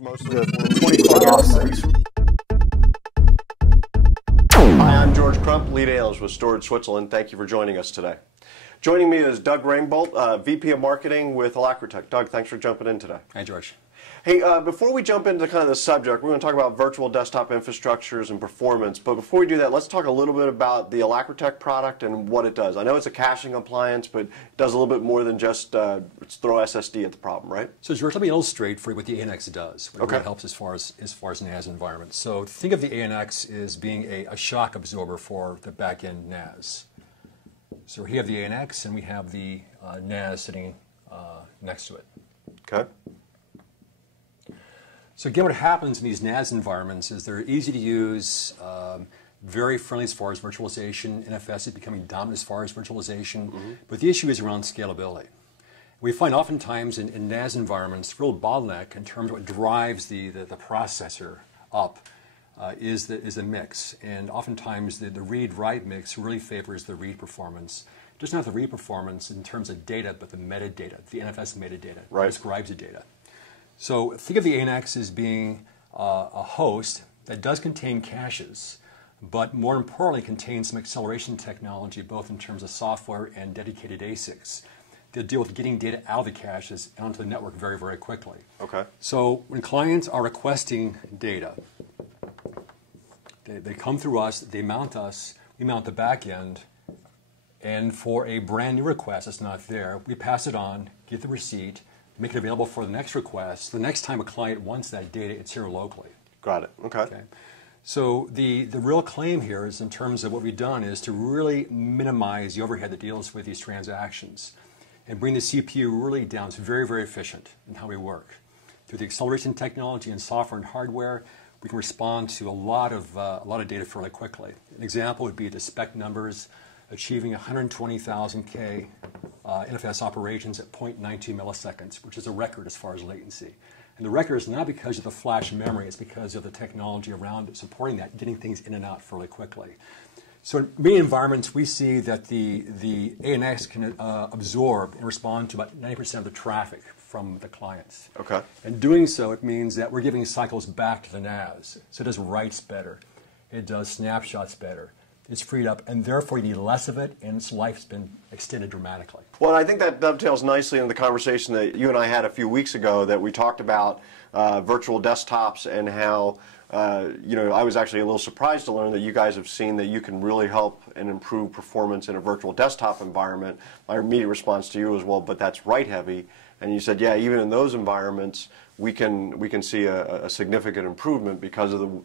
Most of the 24 galaxies. Hi, I'm George Crump, lead analyst with Storage Switzerland. Thank you for joining us today. Joining me is Doug Rainbolt, VP of Marketing with Alacritech. Doug, thanks for jumping in today. Hi, George. Hey, before we jump into kind of the subject, we're going to talk about virtual desktop infrastructures and performance. But before we do that, let's talk a little bit about the Alacritech product and what it does. I know it's a caching appliance, but it does a little bit more than just throw SSD at the problem, right? So, George, let me illustrate for you what the ANX does. What it helps as far as NAS environment. So, think of the ANX as being a shock absorber for the back-end NAS. So, here we have the ANX and we have the NAS sitting next to it. Okay. So again, what happens in these NAS environments is they're easy to use, very friendly as far as virtualization. NFS is becoming dominant as far as virtualization. But the issue is around scalability. We find oftentimes in NAS environments, the real bottleneck in terms of what drives the processor up is the mix. And oftentimes the read-write mix really favors the read performance. Just not the read performance in terms of data, but the metadata, the NFS metadata that describes the data. So think of the ANX as being a host that does contain caches, but more importantly contains some acceleration technology, both in terms of software and dedicated ASICs, that deal with getting data out of the caches and onto the network very, very quickly. Okay. So when clients are requesting data, they come through us, they mount us, we mount the back end, and for a brand new request that's not there, we pass it on, get the receipt, make it available for the next request. The next time a client wants that data, it's here locally. Got it. Okay. So the real claim here is in terms of what we've done is to really minimize the overhead that deals with these transactions and bring the CPU really down. It's very, very efficient in how we work. Through the acceleration technology and software and hardware, we can respond to a lot of data fairly quickly. An example would be the spec numbers achieving 120,000 K NFS operations at 0.92 milliseconds, which is a record as far as latency. And the record is not because of the flash memory, it's because of the technology around it supporting that, getting things in and out fairly quickly. So in many environments, we see that the ANX can absorb and respond to about 90% of the traffic from the clients. Okay. And doing so, it means that we're giving cycles back to the NAS. So it does writes better. It does snapshots better. It's freed up, and therefore you need less of it, and its life's been extended dramatically. Well, I think that dovetails nicely into the conversation that you and I had a few weeks ago that we talked about virtual desktops and how, I was actually a little surprised to learn that you guys have seen that you can really help and improve performance in a virtual desktop environment. My immediate response to you was, well, but that's write heavy. And you said, yeah, even in those environments, we can see a significant improvement because of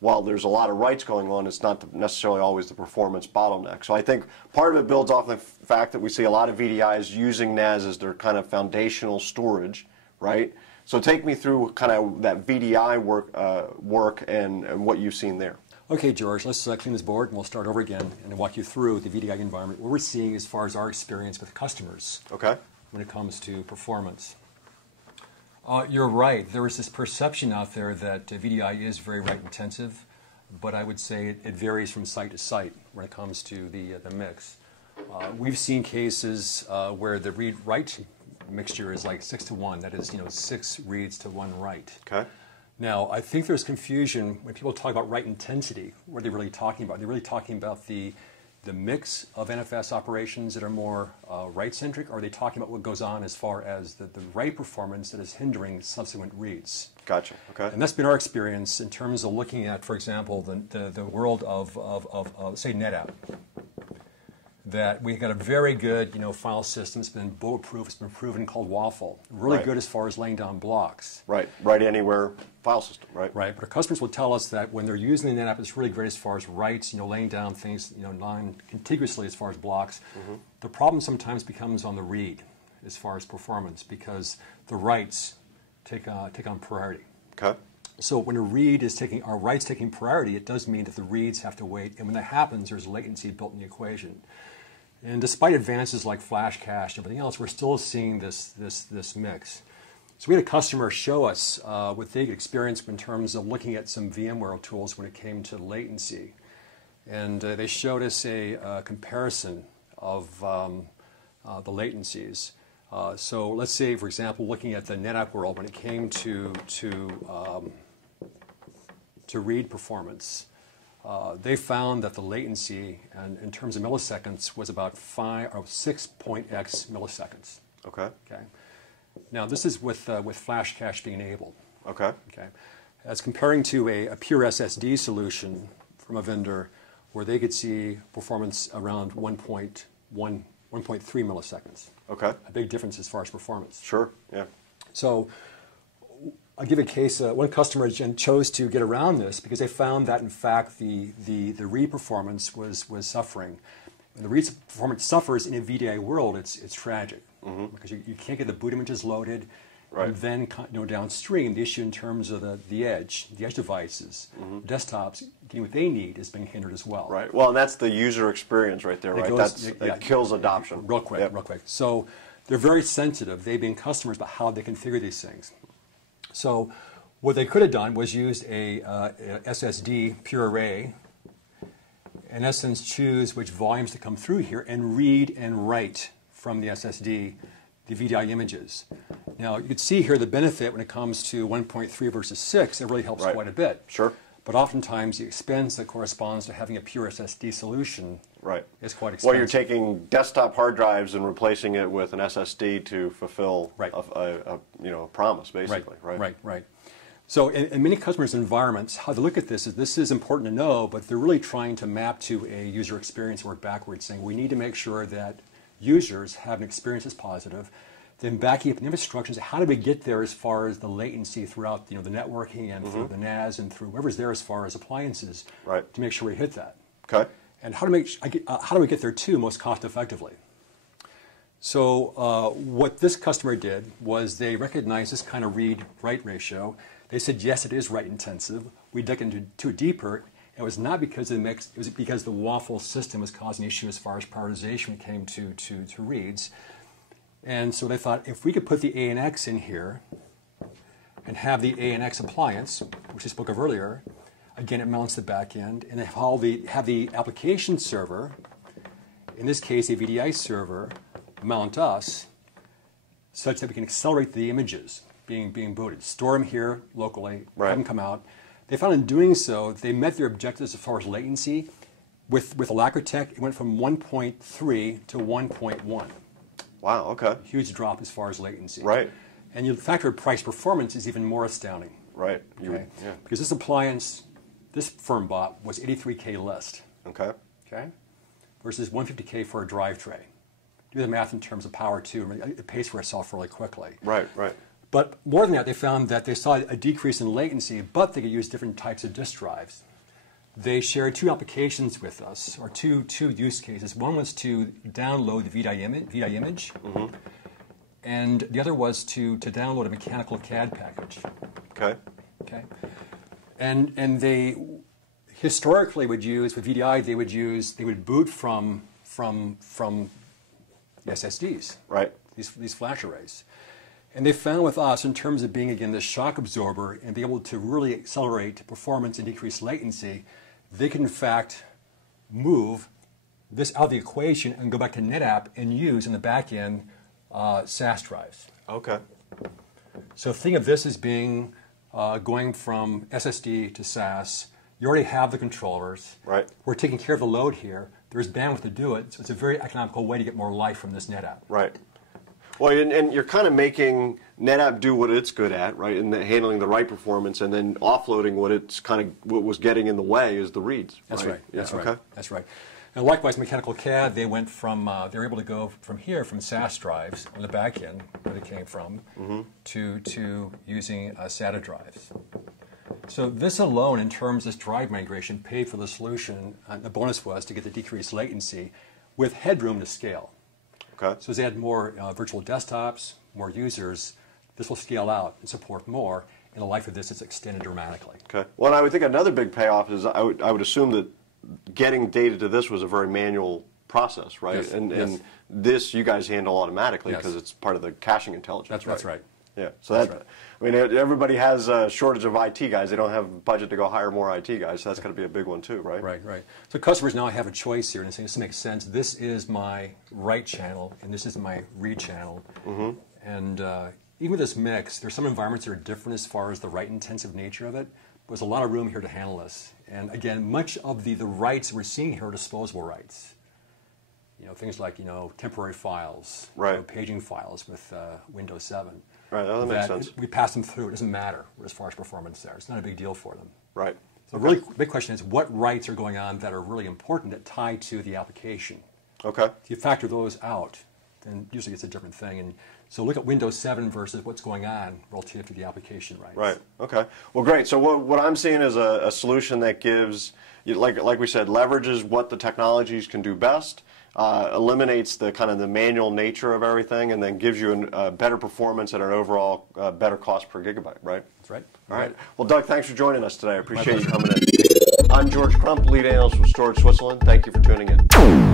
while there's a lot of writes going on, it's not necessarily always the performance bottleneck. So I think part of it builds off the fact that we see a lot of VDIs using NAS as their kind of foundational storage, right? So take me through kind of that VDI work and what you've seen there. Okay, George, let's clean this board and we'll start over again and walk you through the VDI environment, what we're seeing as far as our experience with customers when it comes to performance. You're right. There is this perception out there that VDI is very write intensive, but I would say it varies from site to site when it comes to the mix. We've seen cases where the read-write mixture is like 6 to 1. That is, 6 reads to 1 write. Okay. Now, I think there's confusion when people talk about write intensity. What are they really talking about? They're really talking about the mix of NFS operations that are more write-centric, or are they talking about what goes on as far as the write performance that is hindering subsequent reads? Gotcha. Okay. And that's been our experience in terms of looking at, for example, the world of say, NetApp. That we got a very good file system. It's been bulletproof. It's been proven called waffle. Really good as far as laying down blocks. Right. Write anywhere file system. Right. Right. But our customers will tell us that when they're using the NetApp, it's really great as far as writes. Laying down things non-contiguously as far as blocks. The problem sometimes becomes on the read as far as performance because the writes take on priority. Okay. So when a read is our writes taking priority, it does mean that the reads have to wait, and when that happens, there's latency built in the equation. And despite advances like flash cache and everything else, we're still seeing this mix. So we had a customer show us what they experienced in terms of looking at some VMware tools when it came to latency. And they showed us a comparison of the latencies. So let's say, for example, looking at the NetApp world, when it came to read performance, they found that the latency, and in terms of milliseconds, was about 6.x milliseconds. Okay. Okay. Now this is with flash cache being enabled. Okay. Okay. As comparing to a pure SSD solution from a vendor, where they could see performance around 1.3 milliseconds. Okay. A big difference as far as performance. Sure. Yeah. So I'll give a case. One customer chose to get around this because they found that, in fact, the read performance was suffering. When the read performance suffers in a VDI world, it's tragic, because you can't get the boot images loaded. Right. And then, downstream, the issue in terms of the edge devices, desktops, getting what they need is being hindered as well. Right. Well, and that's the user experience right there, right? That kills adoption. Real quick. So they're very sensitive, they being customers, about how they configure these things. So what they could have done was used a SSD pure array, in essence choose which volumes to come through here and read and write from the SSD the VDI images. Now you can see here the benefit when it comes to 1.3 versus 6, it really helps quite a bit. Sure. But oftentimes the expense that corresponds to having a pure SSD solution is quite expensive. Well, you're taking desktop hard drives and replacing it with an SSD to fulfill a promise, basically. Right. So in many customers' environments, how to look at this is important to know, but they're really trying to map to a user experience, work backwards, saying we need to make sure that users have an experience that's positive. Then backing up the instructions, how do we get there as far as the latency throughout the networking and through the NAS and through whoever's there as far as appliances to make sure we hit that. Okay. And how do we get there too most cost effectively? So what this customer did was they recognized this kind of read-write ratio. They said, yes, it is write intensive. We dug into it deeper. It was not because of the mix, it was because the waffle system was causing issue as far as prioritization when it came to reads. And so they thought, if we could put the ANX in here and have the ANX appliance, which I spoke of earlier, again, it mounts the back end, and have the application server, in this case a VDI server, mount us, such that we can accelerate the images being booted, store them here locally, have them come out. They found in doing so, they met their objectives as far as latency. With Alacritech, it went from 1.3 to 1.1. Wow, okay. Huge drop as far as latency. Right. And the factor of price performance is even more astounding. Right. Okay? Because this appliance, this firm bought, was $83K list. Okay. Okay? Versus $150K for a drive tray. Do the math in terms of power too. It pays for itself really quickly. Right. But more than that, they found that they saw a decrease in latency, but they could use different types of disk drives. They shared two applications with us, or two use cases. One was to download the VDI image, and the other was to download a mechanical CAD package. Okay. And they historically would use, with VDI, they would boot from SSDs. Right. These flash arrays. And they found with us, in terms of being, again, this shock absorber and be able to really accelerate performance and decrease latency, they can, in fact, move this out of the equation and go back to NetApp and use, in the back end, SAS drives. Okay. So think of this as being going from SSD to SAS. You already have the controllers. Right. We're taking care of the load here. There's bandwidth to do it, so it's a very economical way to get more life from this NetApp. Right. Well, and you're kind of making NetApp do what it's good at, right, in handling the write performance, and then offloading what was getting in the way is the reads. That's right. That's right. Okay. That's right. And likewise, mechanical CAD, they went from they were able to go from here, from SAS drives on the back end, where they came from, to using SATA drives. So this alone, in terms of this drive migration, paid for the solution. The bonus was to get the decreased latency with headroom to scale. Okay. So as they add more virtual desktops, more users, this will scale out and support more, and the life of this is extended dramatically. Okay. Well, and I would think another big payoff is I would assume that getting data to this was a very manual process, right? Yes. And this you guys handle automatically because it's part of the caching intelligence. That's right. Yeah, so that's right. I mean, everybody has a shortage of IT guys. They don't have budget to go hire more IT guys, so that's going to be a big one too, right? Right, right. So customers now have a choice here and saying, this makes sense. This is my write channel, and this is my read channel. And even with this mix, there's some environments that are different as far as the write-intensive nature of it. But there's a lot of room here to handle this. And again, much of the writes we're seeing here are disposable writes. You know, things like, temporary files, right. Paging files with Windows 7. Right, that makes sense. We pass them through. It doesn't matter as far as performance there. It's not a big deal for them. Right. So the really big question is, what writes are going on that are really important that tie to the application? Okay. If you factor those out, then usually it's a different thing. And so look at Windows 7 versus what's going on relative to the application rights. Right. Okay. Well, great. So what I'm seeing is a solution that gives, like we said, leverages what the technologies can do best, eliminates the kind of the manual nature of everything, and then gives you a better performance at an overall better cost per gigabyte. Right. That's right. All right. Well, Doug, thanks for joining us today. I appreciate you coming in. I'm George Crump, lead analyst with Storage Switzerland. Thank you for tuning in.